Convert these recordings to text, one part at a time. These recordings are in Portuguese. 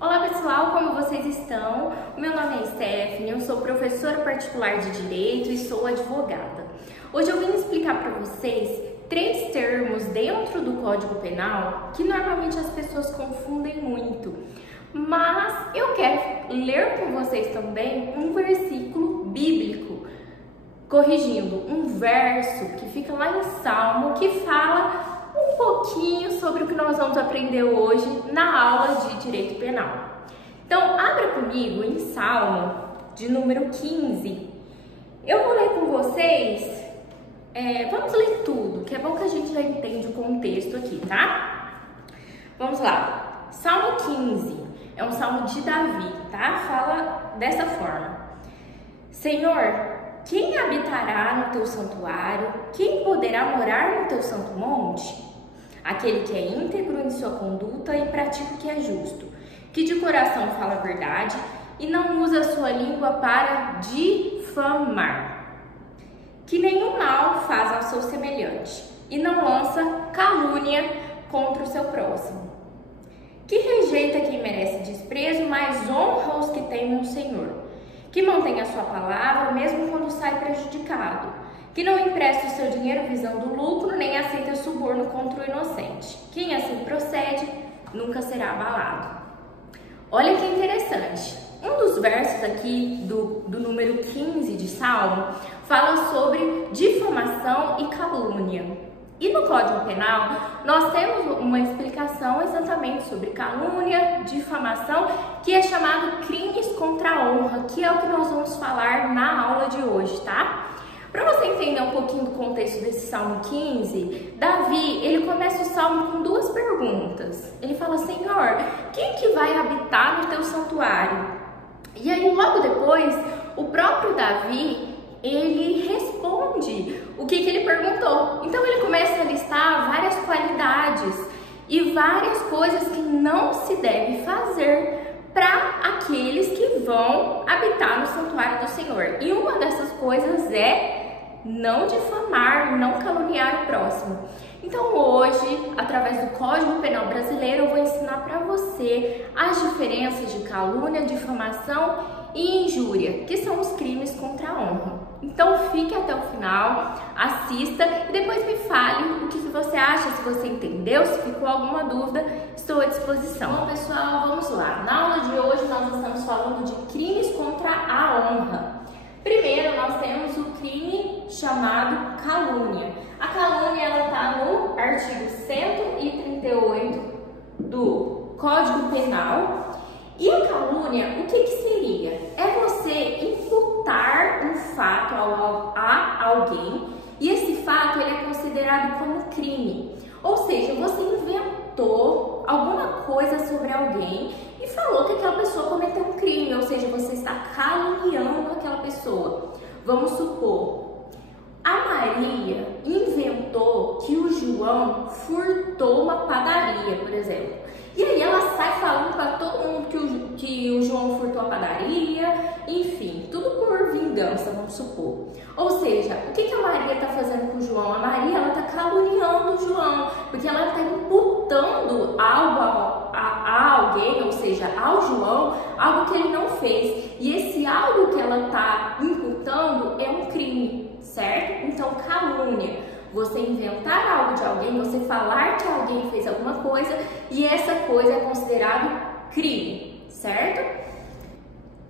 Olá pessoal, como vocês estão? O meu nome é Stephanie, eu sou professora particular de Direito e sou advogada. Hoje eu vim explicar para vocês 3 termos dentro do Código Penal que normalmente as pessoas confundem muito. Mas eu quero ler com vocês também um versículo bíblico, corrigindo um verso que fica lá em Salmo, que fala um pouquinho sobre o que nós vamos aprender hoje na aula de Direito Penal. Então, abra comigo em Salmo de número 15. Eu vou ler com vocês, vamos ler tudo, que é bom que a gente já entende o contexto aqui, tá? Vamos lá. Salmo 15 é um salmo de Davi, tá? Fala dessa forma: Senhor, quem habitará no teu santuário? Quem poderá morar no teu santo monte? Aquele que é íntegro em sua conduta e pratica o que é justo, que de coração fala a verdade e não usa a sua língua para difamar, que nenhum mal faz ao seu semelhante e não lança calúnia contra o seu próximo, que rejeita quem merece desprezo, mas honra os que temem o Senhor, que mantém a sua palavra mesmo quando sai prejudicado, que não empresta o seu dinheiro visando o lucro, nem aceita suborno contra o inocente. Quem assim procede nunca será abalado. Olha que interessante. Um dos versos aqui do número 15 de Salmo fala sobre difamação e calúnia. E no Código Penal, nós temos uma explicação exatamente sobre calúnia, difamação, que é chamado crimes contra a honra, que é o que nós vamos falar na aula de hoje, tá? Para você entender um pouquinho do contexto desse Salmo 15, Davi, ele começa o Salmo com 2 perguntas. Ele fala: Senhor, quem que vai habitar no teu santuário? E aí, logo depois, o próprio Davi, ele responde o que ele perguntou. Então ele começa a listar várias qualidades e várias coisas que não se deve fazer para aqueles que vão habitar no santuário do Senhor. E uma dessas coisas é não difamar, não caluniar o próximo. Então hoje, através do Código Penal Brasileiro, eu vou ensinar para você as diferenças de calúnia, difamação e injúria, que são os crimes contra a honra. Então fique até o final, assista e depois me fale o que você acha, se você entendeu, se ficou alguma dúvida, estou à disposição. Bom pessoal, vamos lá. Na aula de hoje nós estamos falando de crimes contra a honra. Primeiro nós temos o crime chamado calúnia. A calúnia ela está no artigo 138 do Código Penal. E a calúnia, o que seria? É você imputar um fato a alguém e esse fato ele é considerado como crime. Ou seja, você inventou alguma coisa sobre alguém e falou que aquela pessoa cometeu um crime, ou seja, você está caluniando aquela pessoa. Vamos supor, a Maria inventou que o João furtou uma padaria, por exemplo. E aí ela sai falando para todo mundo que o João furtou a padaria, enfim, tudo por vingança, vamos supor. Ou seja, o que a Maria está fazendo com o João? A Maria ela está caluniando o João, porque ela está imputando algo a alguém, ou seja, ao João, algo que ele não fez. E esse algo que ela está imputando é um crime, certo? Então, calúnia. Você inventar algo de alguém, você falar que alguém fez alguma coisa e essa coisa é considerado crime, certo?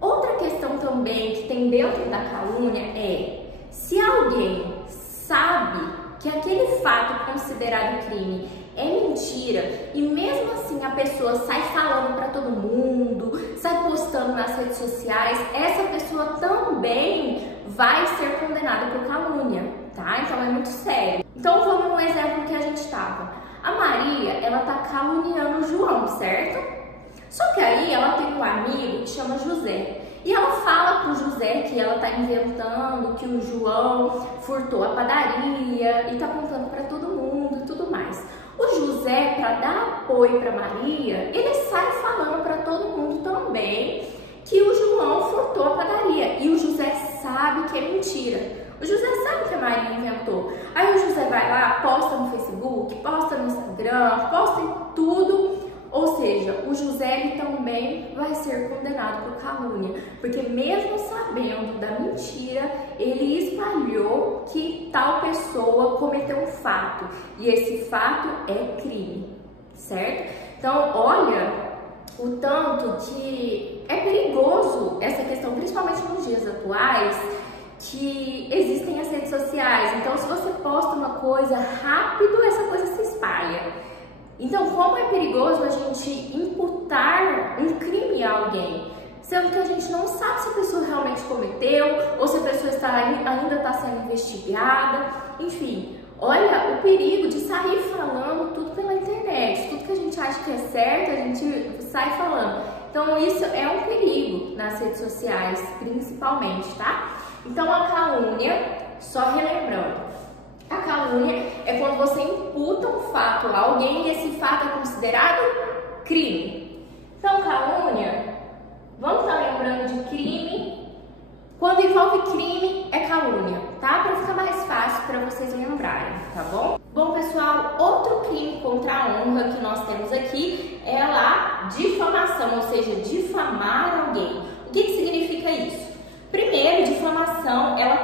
Outra questão também que tem dentro da calúnia é: se alguém sabe que aquele fato considerado crime é mentira e mesmo assim a pessoa sai falando para todo mundo, sai postando nas redes sociais, essa pessoa também vai ser condenada por calúnia, tá? Então é muito sério. Então vamos no exemplo que a gente estava. A Maria, ela tá caluniando o João, certo? Só que aí ela tem um amigo que chama José. E ela fala pro José que ela tá inventando que o João furtou a padaria e tá contando para todo mundo e tudo mais. O José, para dar apoio para Maria, ele sai falando para todo mundo também que o João furtou a padaria. E o José sabe que é mentira. O José sabe que a Maria inventou. Aí o José vai lá, posta no Facebook, posta no Instagram, posta em tudo. Ou seja, o José ele também vai ser condenado por calúnia, porque mesmo sabendo da mentira, ele espalhou que tal pessoa cometeu um fato, e esse fato é crime, certo? Então, olha o tanto que é perigoso essa questão, principalmente nos dias atuais, que existem as redes sociais. Então, se você posta uma coisa rápido, essa coisa se espalha. Então, como é perigoso a gente imputar um crime a alguém, sendo que a gente não sabe se a pessoa realmente cometeu ou se a pessoa ainda está sendo investigada. Enfim, olha o perigo de sair falando tudo pela internet. Tudo que a gente acha que é certo, a gente sai falando. Então, isso é um perigo nas redes sociais, principalmente, tá? Então, a calúnia, só relembrando, a calúnia é quando você imputa um fato a alguém e esse fato é considerado crime. Então, calúnia, vamos estar lembrando de crime. Quando envolve crime, é calúnia, tá? Para ficar mais fácil para vocês lembrarem, tá bom? Bom, pessoal, outro crime contra a honra que nós temos aqui é a difamação, ou seja, difamar alguém. O que significa isso? Primeiro, difamação, ela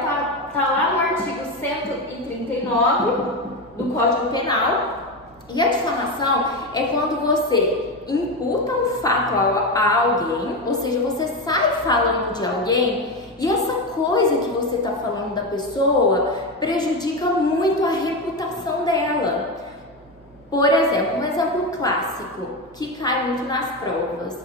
tá lá no artigo 139 do Código Penal. E a difamação é quando você imputa um fato a alguém, ou seja, você sai falando de alguém e essa coisa que você está falando da pessoa prejudica muito a reputação dela. Por exemplo, um exemplo clássico que cai muito nas provas.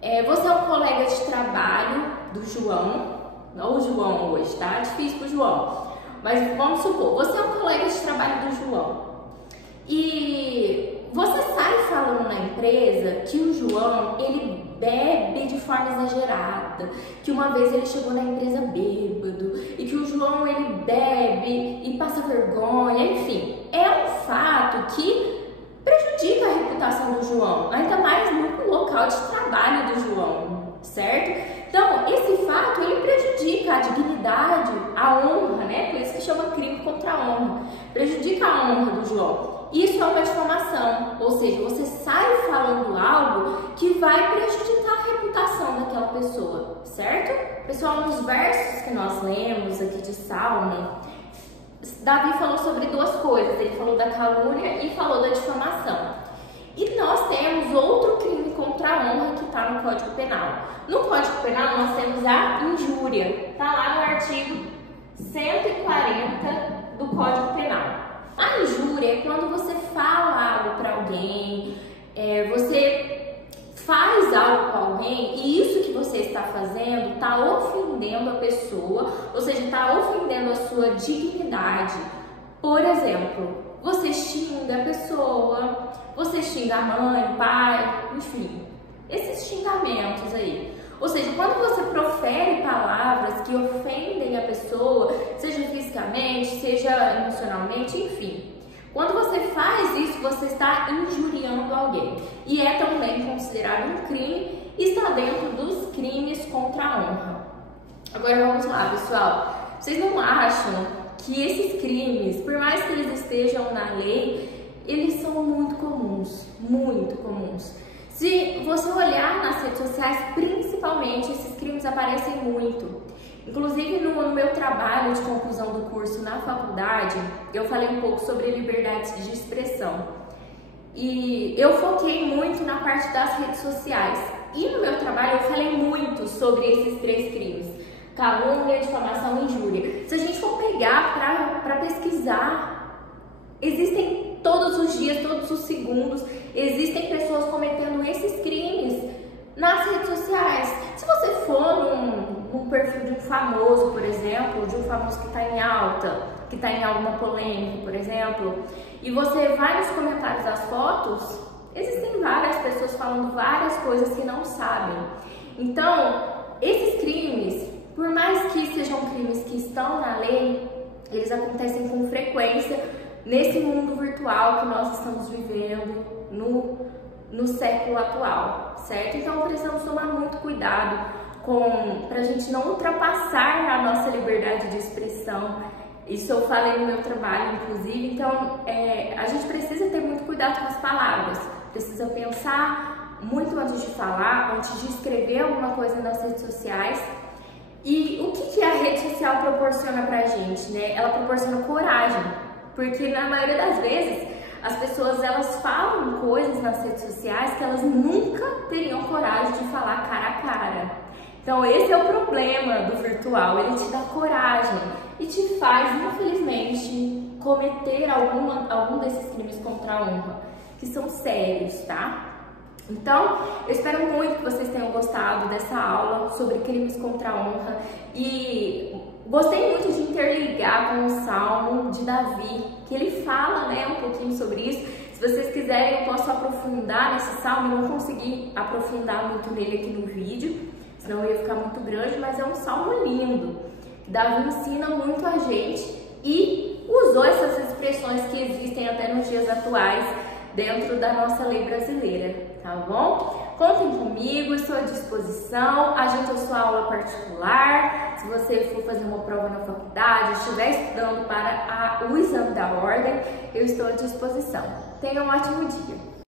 Você é um colega de trabalho do João, não o João hoje, tá? Difícil pro João. Mas vamos supor, você é um colega de trabalho do João e você sai falando na empresa que o João, ele bebe de forma exagerada, que uma vez ele chegou na empresa bêbado e que o João, ele bebe e passa vergonha, enfim. É um fato que prejudica a reputação do João, ainda mais no local de trabalho do João, certo? Então, esse fato, ele prejudica a dignidade, a honra, né? Por isso que chama crime contra a honra. Prejudica a honra do João. Isso é uma difamação, ou seja, você sai falando algo que vai prejudicar a reputação daquela pessoa, certo? Pessoal, nos versos que nós lemos aqui de Salmo, Davi falou sobre duas coisas. Ele falou da calúnia e falou da difamação. E nós temos outro crime contra a honra que está no Código Penal. No Código Penal nós temos a injúria, está lá no artigo 140 do Código Penal. A injúria é quando você fala algo para alguém, você faz algo com alguém e isso que você está fazendo está ofendendo a pessoa, ou seja, está ofendendo a sua dignidade. Por exemplo, você xinga a pessoa, você xinga a mãe, o pai, enfim, esses xingamentos aí. Ou seja, quando você profere palavras que ofendem a pessoa, seja fisicamente, seja emocionalmente, enfim. Quando você faz isso, você está injuriando alguém. E é também considerado um crime e está dentro dos crimes contra a honra. Agora vamos lá, pessoal. Vocês não acham que esses crimes, por mais que eles estejam na lei, eles são muito comuns, muito comuns. Se você olhar nas redes sociais, principalmente, esses crimes aparecem muito. Inclusive, no meu trabalho de conclusão do curso na faculdade, eu falei um pouco sobre liberdade de expressão. E eu foquei muito na parte das redes sociais. E no meu trabalho eu falei muito sobre esses três crimes: calúnia, difamação e injúria. Se a gente for pegar para pesquisar, existem todos os dias, todos os segundos, existem pessoas cometendo esses crimes nas redes sociais. Se você for num perfil de um famoso, por exemplo, de um famoso que está em alta, que está em alguma polêmica, por exemplo, e você vai nos comentários das fotos, existem várias pessoas falando várias coisas que não sabem. Então, esses crimes, por mais que sejam crimes que estão na lei, eles acontecem com frequência nesse mundo virtual que nós estamos vivendo no século atual, certo? Então precisamos tomar muito cuidado para a gente não ultrapassar a nossa liberdade de expressão. Isso eu falei no meu trabalho, inclusive. Então a gente precisa ter muito cuidado com as palavras, precisa pensar muito antes de falar, antes de escrever alguma coisa nas redes sociais. E o que a rede social proporciona pra gente, né? Ela proporciona coragem, porque na maioria das vezes as pessoas elas falam coisas nas redes sociais que elas nunca teriam coragem de falar cara a cara. Então esse é o problema do virtual, ele te dá coragem e te faz, infelizmente, cometer algum desses crimes contra a honra, que são sérios, tá? Então, eu espero muito que vocês tenham gostado dessa aula sobre crimes contra a honra e gostei muito de interligar com o Salmo de Davi, que ele fala, né, um pouquinho sobre isso. Se vocês quiserem, eu posso aprofundar nesse Salmo, eu não consegui aprofundar muito nele aqui no vídeo, senão ia ficar muito grande, mas é um Salmo lindo. Davi ensina muito a gente e usou essas expressões que existem até nos dias atuais dentro da nossa lei brasileira, tá bom? Contem comigo, estou à disposição, agende a sua aula particular, se você for fazer uma prova na faculdade, estiver estudando para o exame da ordem, eu estou à disposição. Tenha um ótimo dia!